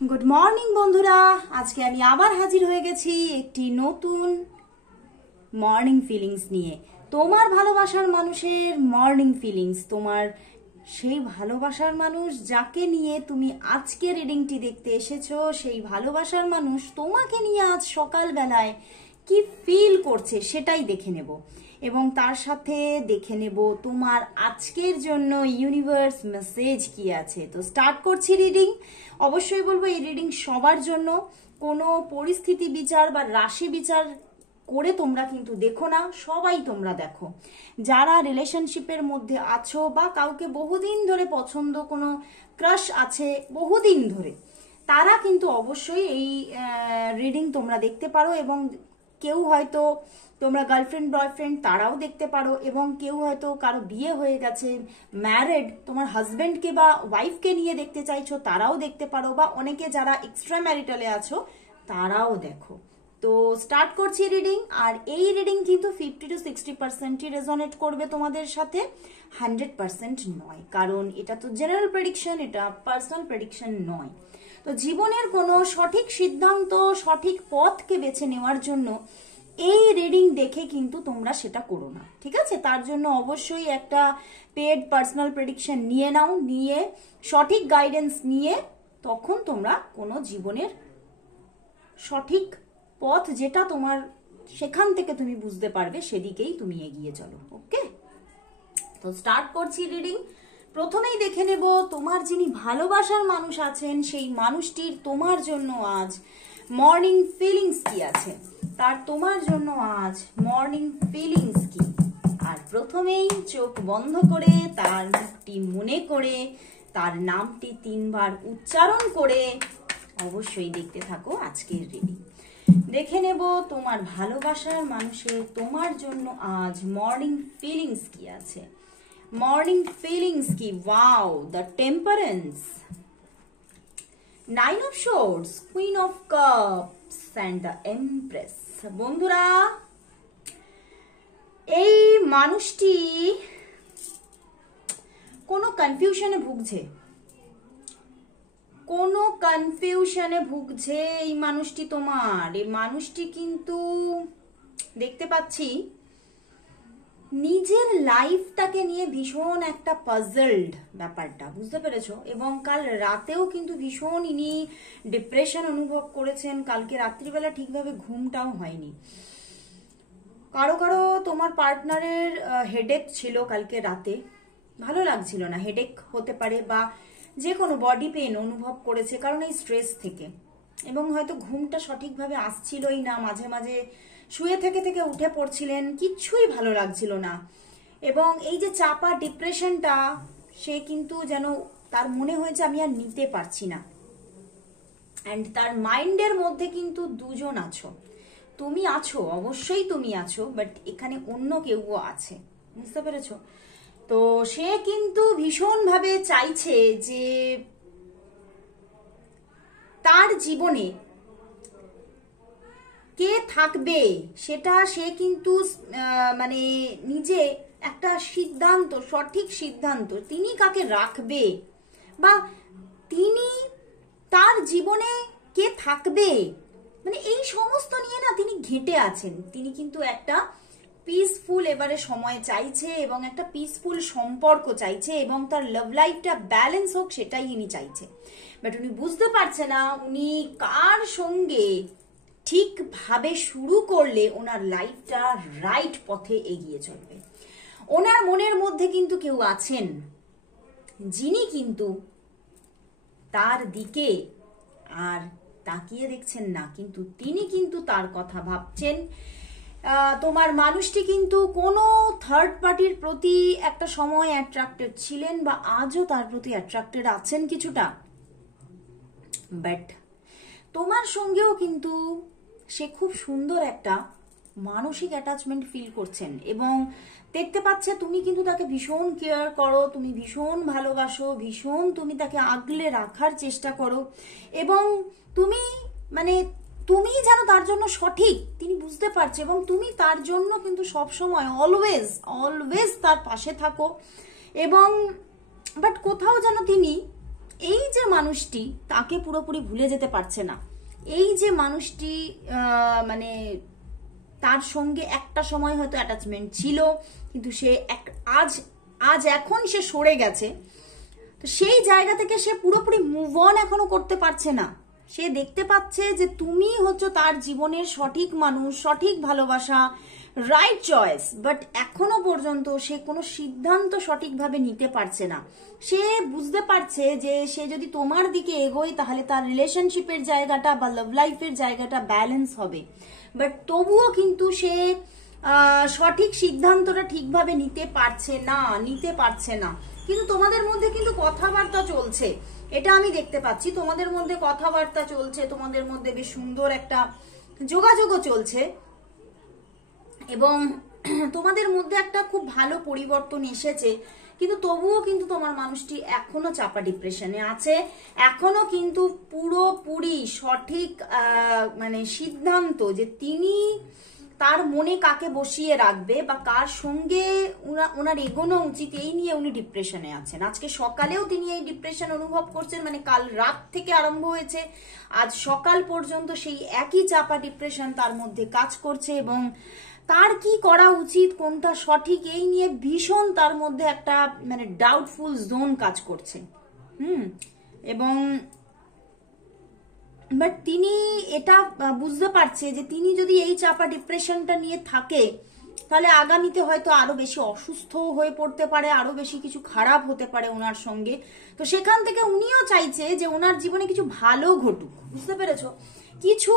Good morning বন্ধুরা, আজকে আমি আবার হাজির হয়ে গেছি একটি নতুন মর্নিং ফিলিংস নিয়ে। তোমার ভালোবাসার মানুষের মর্নিং ফিলিংস, তোমার সেই ভালোবাসার মানুষ যাকে নিয়ে তুমি আজকে রিডিংটি দেখতে এসেছো, সেই ভালোবাসার মানুষ তোমাকে নিয়ে আজ সকালবেলায় কি ফিল করছে সেটাই দেখে নেব, এবং তার সাথে দেখে নেব তোমার আজকের জন্য ইউনিভার্স মেসেজ কি আছে। তো স্টার্ট করছি রিডিং। অবশ্যই বলবো এই রিডিং সবার জন্য, কোনো পরিস্থিতি বিচার বা রাশি বিচার করে তোমরা কিন্তু দেখো না, সবাই তোমরা দেখো। যারা রিলেশনশিপের মধ্যে আছো বা কাউকে বহুদিন ধরে পছন্দ, কোনো ক্রাশ আছে বহুদিন ধরে, তারা কিন্তু অবশ্যই এই রিডিং তোমরা দেখতে পারো। এবং কেউ হয়তো তোমরা গার্লফ্রেন্ড বয়ফ্রেন্ড, তারাও দেখতে পারো। এবং কেউ হয়তো কারো বিয়ে হয়ে গেছে, ম্যারিড, তোমার হাজবেন্ডকে বা ওয়াইফকে নিয়ে দেখতে চাইছো, তারাও দেখতে পারো। বা অনেকে যারা এক্সট্রা ম্যারিটালে আছো তারাও দেখো। তো স্টার্ট করছি রিডিং। আর এই রিডিং কিন্তু 50 to 60% রেজনেট করবে তোমাদের সাথে, 100% নয়, কারণ এটা তো জেনারেল প্রেডিকশন, এটা পার্সোনাল প্রেডিকশন নয়। তো জীবনের কোনো সঠিক সিদ্ধান্ত, সঠিক পথকে বেছে নেওয়ার জন্য এই রিডিং দেখে কিন্তু তোমরা সেটা করো না, ঠিক আছে? তার জন্য অবশ্যই একটা পেড পার্সোনাল প্রেডিকশন নিয়ে নাও, নিয়ে সঠিক গাইডেন্স নিয়ে তখন তোমরা কোনো জীবনের সঠিক পথ যেটা তোমার, সেখান থেকে তুমি বুঝতে পারবে, সেদিকেই তুমি এগিয়ে চলো। ওকে, তো স্টার্ট করছি রিডিং। প্রথমেই দেখে নেব তোমার যিনি ভালোবাসার মানুষ আছেন, সেই মানুষটির তোমার জন্য আজ মর্নিং ফিলিংস কি আছে, তার তোমার জন্য আজ মর্নিং ফিলিংস কি। আর প্রথমেই চোখ বন্ধ করে তার মুখটি মনে করে তার নামটি 3 বার উচ্চারণ করে অবশ্যই দেখতে থাকো আজকের রিডিং। দেখে নেব তোমার ভালোবাসার মানুষের তোমার জন্য আজ মর্নিং ফিলিংস কি আছে। মর্নিং ফিলিংস কি? Wow, the temperance, 9 of swords, queen of cups and the empress। বন্ধুরা, এই মানুষটি কোনো কনফিউশনে ভুগছে, কোনো কনফিউশনে ভুগছে এই মানুষটি তোমার। এই মানুষটি কিন্তু দেখতে পাচ্ছি নিজের লাইফটাকে নিয়ে ভীষণ একটা পাজলড, ব্যাপারটা বুঝতে পেরেছো? এবং কাল রাতেও কিন্তু ভীষণ ইনি ডিপ্রেশন অনুভব করেছেন। কালকে রাত্রিবেলা ঠিকভাবে ঘুমটাও হয়নি। কারো কারো তোমার পার্টনারের হেডেক ছিল কালকে রাতে, ভালো লাগছিল না, হেডেক হতে পারে, বা যে কোনো বডি পেন অনুভব করেছে কারণ এই স্ট্রেস থেকে। এবং হয়তো ঘুমটা সঠিকভাবে আসছিলই না, মাঝে মাঝে শুয়ে থেকে থেকে উঠে পড়ছিলেন, কিচ্ছুই ভালো লাগছিল না। এবং এই যে চাপা ডিপ্রেশনটা, সে কিন্তু যেন তার মনে হয়েছে আমি আর নিতে পারছি না। অ্যান্ড তার মাইন্ডের মধ্যে কিন্তু দুজন আছো, তুমি আছো, অবশ্যই তুমি আছো, বাট এখানে অন্য কেউও আছে, বুঝতে পেরেছো? তো সে কিন্তু ভীষণভাবে চাইছে যে তার জীবনে কে থাকবে সেটা সে কিন্তু মানে নিজে একটা সিদ্ধান্ত, সঠিক সিদ্ধান্ত, তিনি কাকে রাখবে বা তিনি তার জীবনে কে থাকবে, মানে এই সমস্ত নিয়ে না তিনি ঘেঁটে আছেন। তিনি কিন্তু একটা পিসফুল এবারে সময় চাইছে এবং একটা পিসফুল সম্পর্ক চাইছে, এবং তার লাভ লাইফটা ব্যালেন্স হোক সেটাই ইনি চাইছে। বাট উনি বুঝতে পারছে না উনি কার সঙ্গে ঠিকভাবে শুরু করলে ওনার লাইফটা রাইট পথে এগিয়ে চলবে। ওনার মনের মধ্যে কিন্তু কেউ আছেন যিনি কিন্তু তার দিকে আর তাকিয়ে দেখছেন না, কিন্তু তিনি কিন্তু তার কথা ভাবছেন। তোমার মানুষটি কিন্তু কোনো থার্ড পার্টির প্রতি একটা সময় অ্যাট্রাক্টেড ছিলেন বা আজও তার প্রতি অ্যাট্রাক্টেড আছেন কিছুটা, বাট তোমার সঙ্গেও কিন্তু সে খুব সুন্দর একটা মানসিক অ্যাটাচমেন্ট ফিল করছেন। এবং দেখতে পাচ্ছে তুমি কিন্তু তাকে ভীষণ কেয়ার করো, তুমি ভীষণ ভালোবাসো, ভীষণ তুমি তাকে আগলে রাখার চেষ্টা করো, এবং তুমি মানে তুমি যেন তার জন্য সঠিক তিনি বুঝতে পারছে, এবং তুমি তার জন্য কিন্তু সবসময় অলওয়েজ অলওয়েজ তার পাশে থাকো। এবং বাট কোথাও যেন তিনি এই যে মানুষটি তাকে পুরোপুরি ভুলে যেতে পারছে না, এই যে মানুষটি মানে তার সঙ্গে একটা সময় হয়তো অ্যাটাচমেন্ট ছিল, কিন্তু সে আজ এখন সে সরে গেছে, তো সেই জায়গা থেকে সে পুরোপুরি মুভ অন এখনো করতে পারছে না। সে দেখতে পাচ্ছে যে তুমি হচ্ছে তার জীবনের সঠিক মানুষ, সঠিক ভালোবাসা, রাইট চয়েস, বাট এখনো পর্যন্ত সে কোনো সিদ্ধান্ত সঠিকভাবে নিতে পারছে না। সে বুঝতে পারছে যে সে যদি তোমার দিকে এগোয় তাহলে তার রিলেশনশিপের জায়গাটা বা লাভ লাইফের জায়গাটা ব্যালেন্স হবে, বাট তবুও কিন্তু সে সঠিক সিদ্ধান্তটা ঠিকভাবে নিতে পারছে না। কিন্তু তোমাদের মধ্যে কিন্তু কথাবার্তা চলছে, এটা আমি দেখতে পাচ্ছি। তোমাদের মধ্যে কথাবার্তা চলছে, তোমাদের মধ্যে বেশ সুন্দর একটা যোগাযোগও চলছে, এবং তোমাদের মধ্যে একটা খুব ভালো পরিবর্তন এসেছে। কিন্তু তবুও কিন্তু তোমার মানুষটি এখনো চাপা ডিপ্রেশনে আছে, এখনো কিন্তু পুরোপুরি সঠিক মানে সিদ্ধান্ত যে তিনি তার মনে কাকে বসিয়ে রাখবে বা কার সঙ্গে ওনার এগোনো উচিত, এই নিয়ে উনি ডিপ্রেশনে আছেন। আজকে সকালেও তিনি এই ডিপ্রেশন অনুভব করছেন, মানে কাল রাত থেকে আরম্ভ হয়েছে, আজ সকাল পর্যন্ত সেই একই চাপা ডিপ্রেশন তার মধ্যে কাজ করছে, এবং তার কি করা উচিত, কোনটা সঠিক, এই নিয়ে ভীষণ তার মধ্যে একটা মানে ডাউটফুল জোন কাজ করছে। এবং বাট তিনি এটা বুঝতে পারছে যে তিনি যদি এই চাপা ডিপ্রেশনটা নিয়ে থাকে তাহলে আগামীতে হয়তো আরো বেশি অসুস্থ হয়ে পড়তে পারে, আরো বেশি কিছু খারাপ হতে পারে ওনার সঙ্গে। তো সেখান থেকে উনিও চাইছে যে ওনার জীবনে কিছু ভালো ঘটুক, বুঝতে পেরেছো, কিছু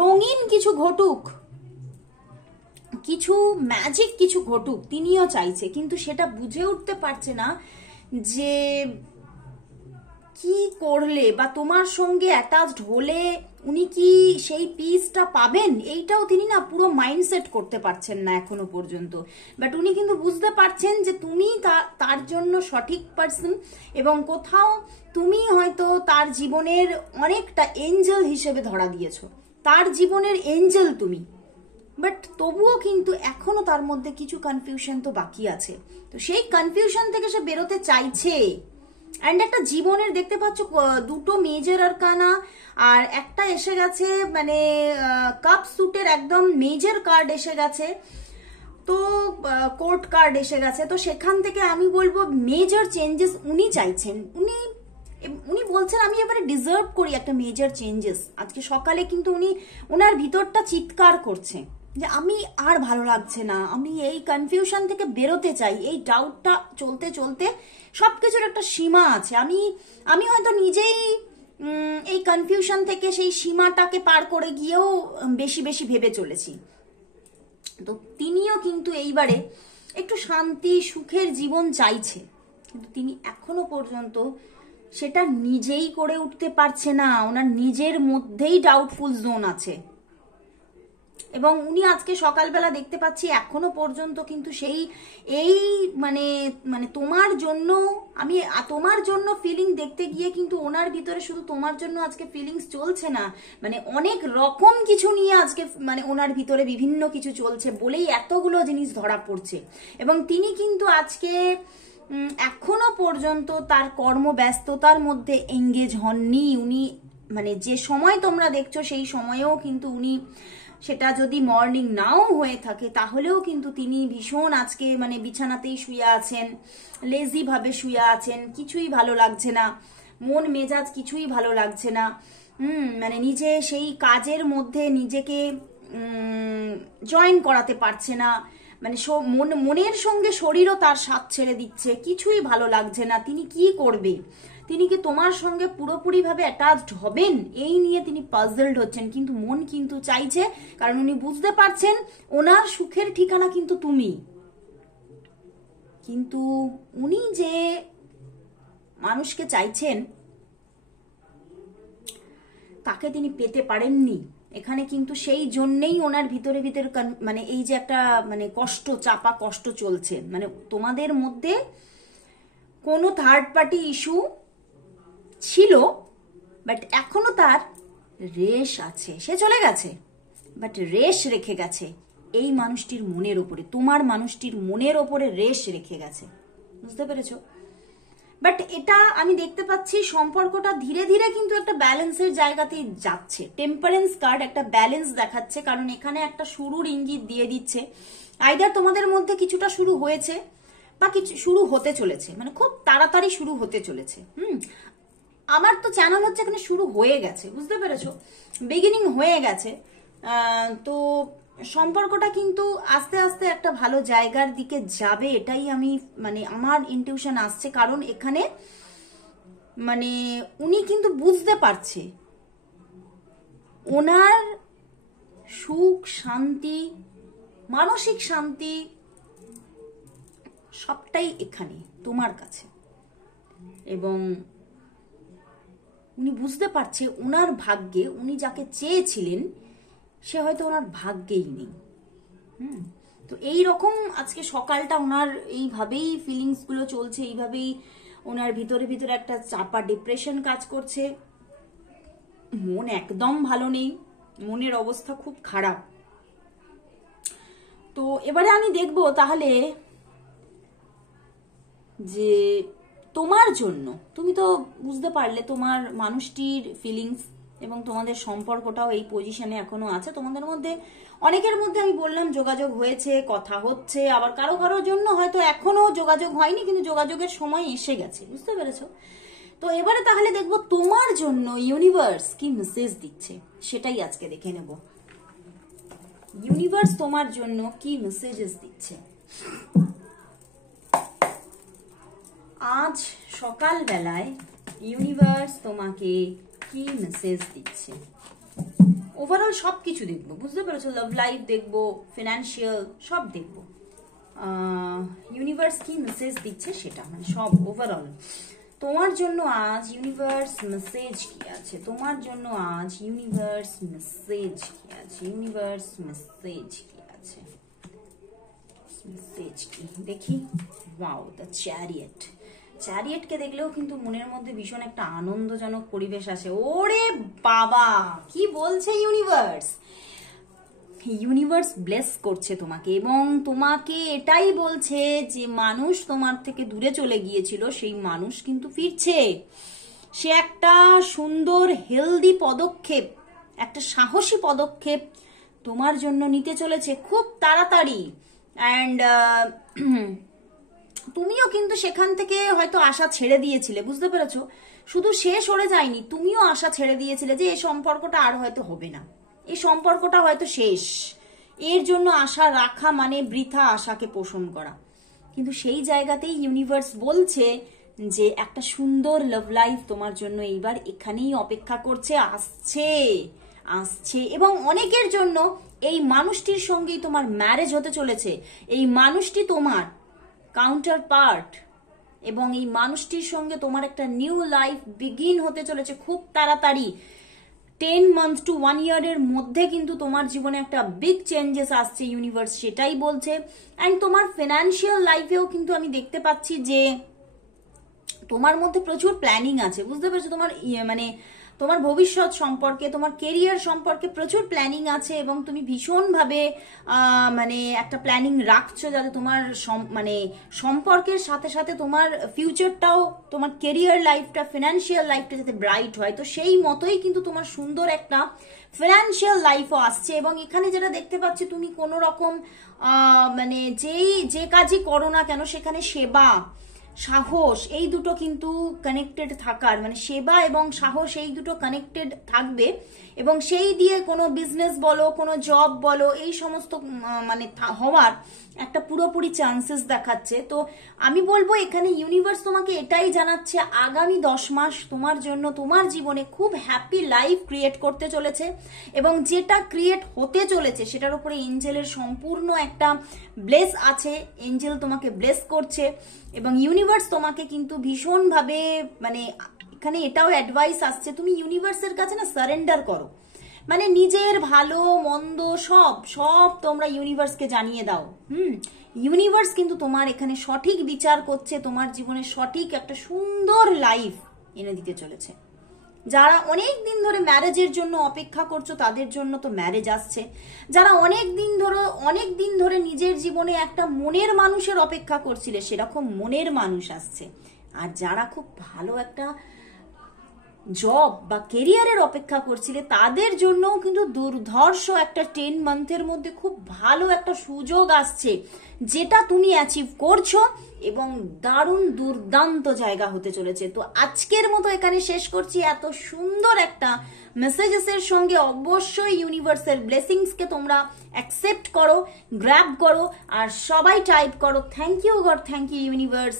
রঙিন কিছু ঘটুক, কিছু ম্যাজিক কিছু ঘটুক, তিনিও চাইছে। কিন্তু সেটা বুঝে উঠতে পারছে না যে কি করলে বা তোমার সঙ্গে অ্যাটাচড হলে উনি কি সেই পিসটা পাবেন, এইটাও তিনি না পুরো মাইন্ডসেট করতে পারছেন না এখনো পর্যন্ত। বাট উনি কিন্তু বুঝতে পারছেন যে তুমি তার জন্য সঠিক পার্সন, এবং কোথাও তুমি হয়তো তার জীবনের অনেকটা এঞ্জেল হিসেবে ধরা দিয়েছো, তার জীবনের এঞ্জেল তুমি। বাট তবুও কিন্তু এখনো তার মধ্যে কিছু কনফিউশন তো বাকি আছে, তো সেই কনফিউশন থেকে সে বেরোতে চাইছে। অ্যান্ড একটা জীবনের দেখতে পাচ্ছ দুটো মেজর আরকানা, আর একটা এসে গেছে মানে কাপ স্যুটের একদম মেজর কার্ড এসে গেছে, তো কোর্ট কার্ড এসে গেছে। তো সেখান থেকে আমি বলবো মেজর চেঞ্জেস উনি চাইছেন, উনি বলছেন আমি এবারে ডিজার্ভ করি একটা মেজর চেঞ্জেস। আজকে সকালে কিন্তু উনি ওনার ভিতরটা চিৎকার করছে যে আমি আর ভালো লাগছে না, আমি এই কনফিউশন থেকে বেরোতে চাই, এই ডাউটটা চলতে চলতে সবকিছুর একটা সীমা আছে, আমি হয়তো নিজেই এই কনফিউশন থেকে সেই সীমাটাকে পার করে গিয়েও বেশি বেশি ভেবে চলেছি। তো তিনিও কিন্তু এইবারে একটু শান্তি সুখের জীবন চাইছে, কিন্তু তিনি এখনো পর্যন্ত সেটা নিজেই করে উঠতে পারছে না, ওনার নিজের মধ্যেই ডাউটফুল জোন আছে। এবং উনি আজকে সকালবেলা দেখতে পাচ্ছি এখনো পর্যন্ত কিন্তু সেই এই মানে মানে তোমার জন্য ফিলিং দেখতে গিয়ে কিন্তু ওনার ভিতরে শুধু তোমার জন্য আজকে ফিলিংস চলছে না, মানে অনেক রকম কিছু নিয়ে আজকে মানে ওনার ভিতরে বিভিন্ন কিছু চলছে বলেই এতগুলো জিনিস ধরা পড়ছে। এবং তিনি কিন্তু আজকে এখনো পর্যন্ত তার কর্মব্যস্ততার মধ্যে এঙ্গেজ হননি। উনি মানে যে সময় তোমরা দেখছো সেই সময়েও কিন্তু উনি, সেটা যদি মর্নিং নাও হয়ে থাকে তাহলেও কিন্তু তিনি ভীষণ আজকে মানে বিছানাতেই শুয়ে আছেন, লেজি ভাবে শুয়ে আছেন, কিছুই ভালো লাগছে না, মন মেজাজ কিছুই ভালো লাগছে না। মানে নিজে সেই কাজের মধ্যে নিজেকে জয়েন করাতে পারছে না, মানে মনের সঙ্গে শরীরও তার সাথ ছেড়ে দিচ্ছে, কিছুই ভালো লাগছে না। তিনি কি করবে, তিনি কি তোমার সঙ্গে পুরোপুরি ভাবে অ্যাটাচড হবেন, এই নিয়ে তিনি পাজলড হচ্ছেন। কিন্তু মন কিন্তু চাইছে, কারণ উনি বুঝতে পারছেন ওনার সুখের ঠিকানা কিন্তু তুমি। কিন্তু উনি যে মানুষকে চাইছেন তাকে তিনি পেতে পারেননি এখানে, কিন্তু সেই জন্যেই ওনার ভিতরে মানে এই যে একটা মানে চাপা কষ্ট চলছে। মানে তোমাদের মধ্যে কোনো থার্ড পার্টি ইস্যু ছিল, বাট এখনো তার রেশ আছে, সে চলে গেছে বাট রেশ রেখে গেছে এই মানুষটির মনের ওপরে, তোমার মানুষটির মনের ওপরে রেশ রেখে গেছে, বুঝতে পেরেছো? বাট এটা আমি দেখতে পাচ্ছি সম্পর্কটা ধীরে ধীরে কিন্তু একটা ব্যালেন্সের জায়গাতেই যাচ্ছে। টেম্পারেন্স কার্ড একটা ব্যালেন্স দেখাচ্ছে, কারণ এখানে একটা শুরুর ইঙ্গিত দিয়ে দিচ্ছে। আইদার তোমাদের মধ্যে কিছুটা শুরু হয়েছে বা কিছু শুরু হতে চলেছে, মানে খুব তাড়াতাড়ি শুরু হতে চলেছে। আমার তো চ্যানেল হচ্ছে এখানে শুরু হয়ে গেছে, বুঝতে পেরেছো, বিগিনিং হয়ে গেছে। তো সম্পর্কটা কিন্তু আস্তে আস্তে একটা ভালো জায়গার দিকে যাবে, এটাই আমি মানে আমার ইনটিউশন আসছে। কারণ এখানে মানে উনি কিন্তু বুঝতে পারছে ওনার সুখ শান্তি মানসিক শান্তি সবটাই এখানে তোমার কাছে, এবং উনি বুঝতে পারছে ওনার ভাগ্যে উনি যাকে চেয়েছিলেন সে হয়তো ওনার ভাগ্যেই নেই। তো এই রকম আজকে সকালটা ওনার এইভাবেই ফিলিংস গুলো চলছে, এইভাবেই ওনার ভিতরে ভিতরে একটা চাপা ডিপ্রেশন কাজ করছে, মন একদম ভালো নেই, মনের অবস্থা খুব খারাপ। তো এবারে আমি দেখবো তাহলে যে তোমার জন্য, তুমি তো বুঝতে পারলে তোমার মানুষটির ফিলিংস এবং তোমাদের সম্পর্কটাও এই পজিশনে এখনো আছে। তোমাদের মধ্যে অনেকের মধ্যে আমি বললাম যোগাযোগ হয়েছে, কথা হচ্ছে, আবার কারো কারোর জন্য হয়তো এখনো যোগাযোগ হয়নি, কিন্তু যোগাযোগের সময় এসে গেছে, বুঝতে পেরেছো? তো এবারে তাহলে দেখবো তোমার জন্য ইউনিভার্স কি মেসেজ দিচ্ছে, সেটাই আজকে দেখে নেব। ইউনিভার্স তোমার জন্য কি মেসেজেস দিচ্ছে আজ সকাল বেলায়, ইউনিভার্স তোমাকে কি মেসেজ দিচ্ছে। ওভারঅল সবকিছু দেখবো, বুঝতে পেরেছো, লাভ লাইফ দেখবো, ফিনান্সিয়াল সব দেখবো। ইউনিভার্স কি মেসেজ দিচ্ছে সেটা মানে সব ওভারঅল তোমার জন্য আজ ইউনিভার্স মেসেজ কি আছে, তোমার জন্য আজ ইউনিভার্স মেসেজ কি আছে, ইউনিভার্স মেসেজ কি আছে, মেসেজ কি দেখি। Wow, the chariot. চ্যারিয়েটকে দেখলেও কিন্তু মনের মধ্যে ভীষণ একটা আনন্দজনক পরিবেশ আসে। ওরে বাবা, কি বলছে ইউনিভার্স! ইউনিভার্স ব্লেস করছে তোমাকে এবং তোমাকে এটাই বলছে যে মানুষ তোমার থেকে দূরে চলে গিয়েছিল, সেই মানুষ কিন্তু ফিরছে। সে একটা সুন্দর হেলদি পদক্ষেপ, একটা সাহসী পদক্ষেপ তোমার জন্য নিতে চলেছে খুব তাড়াতাড়ি। অ্যান্ড তুমিও কিন্তু সেখান থেকে হয়তো আশা ছেড়ে দিয়েছিলে, বুঝতে পেরেছো? শুধু সে সরে যায়নি, তুমিও আশা ছেড়ে দিয়েছিলে যে এই সম্পর্কটা আর হয়তো হবে না, এই সম্পর্কটা হয়তো শেষ। এর জন্য আশা রাখা মানে বৃথা আশাকে পোষণ করা। কিন্তু সেই জায়গাতেই ইউনিভার্স বলছে যে একটা সুন্দর লাভ লাইফ তোমার জন্য এইবার এখানেই অপেক্ষা করছে, আসছে আসছে। এবং অনেকের জন্য এই মানুষটির সঙ্গেই তোমার ম্যারেজ হতে চলেছে। এই মানুষটি তোমার কাউন্টার পার্ট এবং এই মানুষটির সঙ্গে তোমার একটা নিউ লাইফ বিগিন হতে চলেছে খুব তাড়াতাড়ি। 10 months to 1 year এর মধ্যে কিন্তু তোমার জীবনে একটা বিগ চেঞ্জেস আসছে, ইউনিভার্স সেটাই বলছে। অ্যান্ড তোমার ফিনান্সিয়াল লাইফেও কিন্তু আমি দেখতে পাচ্ছি যে তোমার মধ্যে প্রচুর প্ল্যানিং আছে, বুঝতে পেরেছো? তোমার মানে তোমার ভবিষ্যৎ সম্পর্কে, তোমার কেরিয়ার সম্পর্কে প্রচুর প্ল্যানিং আছে এবং তুমি ভীষণভাবে মানে একটা প্ল্যানিং রাখছো যাতে তোমার মানে সম্পর্কের সাথে সাথে তোমার ফিউচারটাও, তোমার কেরিয়ার লাইফটা, ফিনান্সিয়াল লাইফটা যাতে ব্রাইট হয়। তো সেই মতোই কিন্তু তোমার সুন্দর একটা ফিনান্সিয়াল লাইফও আসছে। এবং এখানে যেটা দেখতে পাচ্ছি, তুমি কোনো রকম মানে যে কাজই করো না কেন সেখানে সেবা, সাহস এই দুটো কিন্তু কানেক্টেড থাকার, মানে সেবা এবং সাহস এই দুটো কানেক্টেড থাকবে। এবং সেই দিয়ে কোনো বিজনেস বলো, কোনো জব বলো, এই সমস্ত মানে হওয়ার একটা পুরোপুরি চান্সেস দেখাচ্ছে। তো আমি বলবো এখানে ইউনিভার্স তোমাকে এটাই জানাচ্ছে আগামী 10 মাস তোমার জন্য তোমার জীবনে খুব হ্যাপি লাইফ ক্রিয়েট করতে চলেছে। এবং যেটা ক্রিয়েট হতে চলেছে সেটার উপরে এঞ্জেলের সম্পূর্ণ একটা ব্লেস আছে, এঞ্জেল তোমাকে ব্লেস করছে। এবং ইউনিভার্স তোমাকে কিন্তু ভীষণভাবে মানে এখানে এটাও অ্যাডভাইস আসছে, তুমি ইউনিভার্সের কাছে না সারেন্ডার করো, মানে নিজের ভালো মন্দ সব সব তোমরা ইউনিভার্সকে জানিয়ে দাও। ইউনিভার্স কিন্তু তোমার এখানে সঠিক বিচার করছে, তোমার জীবনে সঠিক একটা সুন্দর লাইফ এনে দিতে চলেছে। যারা অনেক দিন ধরে ম্যারেজের জন্য অপেক্ষা করছো তাদের জন্য তো ম্যারেজ আসছে। যারা অনেক দিন ধরে নিজের জীবনে একটা মনের মানুষের অপেক্ষা করছিলে, সেরকম মনের মানুষ আসছে। আর যারা খুব ভালো একটা জব বা কেরিয়ারের অপেক্ষা করছিলে তাদের জন্যও কিন্তু দুর্ধর্ষ একটা 10 মান্থের মধ্যে খুব ভালো একটা সুযোগ আসছে, যেটা তুমি অ্যাচিভ করছো এবং দারুণ দুর্দান্ত জায়গা হতে চলেছে। তো আজকের মতো এখানে শেষ করছি এত সুন্দর একটা মেসেজেসের সঙ্গে। অবশ্যই ইউনিভার্সের ব্লেসিংসকে তোমরা অ্যাকসেপ্ট করো, গ্র্যাব করো, আর সবাই টাইপ করো thank you God, thank you universe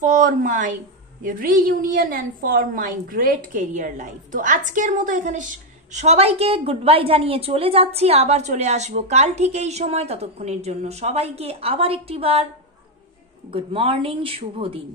for my reunion and for my great career life. তো আজকের মতো এখানে সবাইকে গুড বাই জানিয়ে চলে যাচ্ছি। আবার চলে আসবো কাল ঠিক এই সময়। ততক্ষণের জন্য সবাইকে আবার একটিবার গুড মর্নিং, শুভ দিন।